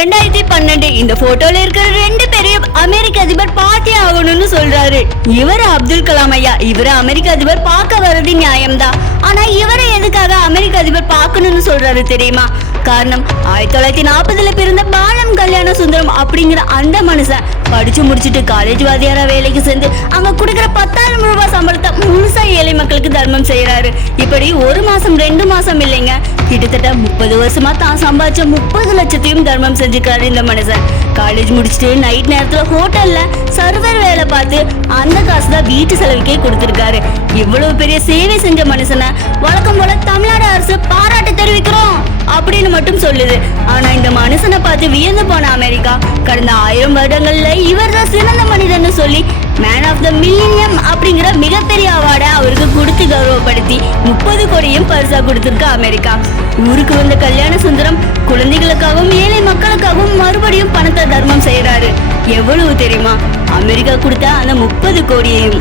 2012 இந்த போட்டோல இருக்கிற 2 பேரையும் அமெரிக்க அதிபர் பார்த்தே ஆகணும்னு சொல்றாரு. இவர் அப்துல் கலாம் ஐயா. இவரை அமெரிக்க அதிபர் பார்க்க வர்றது நியாயம்தான். ஆனா இவரை எதுக்காக அமெரிக்க அதிபர் பார்க்கணும்னு சொல்றாரு தெரியுமா? காரணம் 1940 பிறந்த பாலம் கல்யாண சுந்தரம் அப்படிங்கிற அந்த மனுஷன் படிச்சு முடிச்சுட்டு காலேஜ் வாதியாரா வேலைக்கு சேர்ந்து அங்க கொடுக்கிற 10,000 ரூபாய் சம்பளத்தை முழுசா ஏழை மக்களுக்கு தர்மம் செய்யறாரு. இப்படி 1 மாசம் 2 மாசம் இல்லைங்க, கிட்டத்தட்ட 30 வருஷமா தான் சம்பாதிச்ச 30 லட்சத்தையும் தர்மம் செஞ்சுக்கிறாரு இந்த மனுஷன். காலேஜ் முடிச்சுட்டு நைட் நேரத்துல ஹோட்டல்ல சர்வர் வேலை பார்த்து அந்த காசு தான் வீட்டு செலவுக்கே கொடுத்திருக்காரு. இவ்வளவு பெரிய சேவை செஞ்ச மனுஷனை வழக்கம் போல தமிழ்நாடு அரசு பாராட்டு தெரிவிக்கிறோம் அப்படின்னு மட்டும் சொல்லுது. ஆனா இந்த மனுஷனை பார்த்து வியந்து போன அமெரிக்கா கடந்த 1000 வருடங்கள்ல இவர் தான் சிறந்த மனிதன்னு சொல்லி மேன் ஆஃப் த மில்லினியம் அப்படிங்கிற மிகப்பெரிய அவார்டை அவருக்கு கொடுத்து கௌரவப்படுத்தி 30 கோடியும் பரிசா கொடுத்திருக்க அமெரிக்கா. ஊருக்கு வந்த கல்யாண சுந்தரம் குழந்தைகளுக்காகவும் ஏழை மக்களுக்காகவும் மறுபடியும் பணத்தை தர்மம் செய்யறாரு. எவ்வளவு தெரியுமா? அமெரிக்கா கொடுத்த அந்த 30 கோடியையும்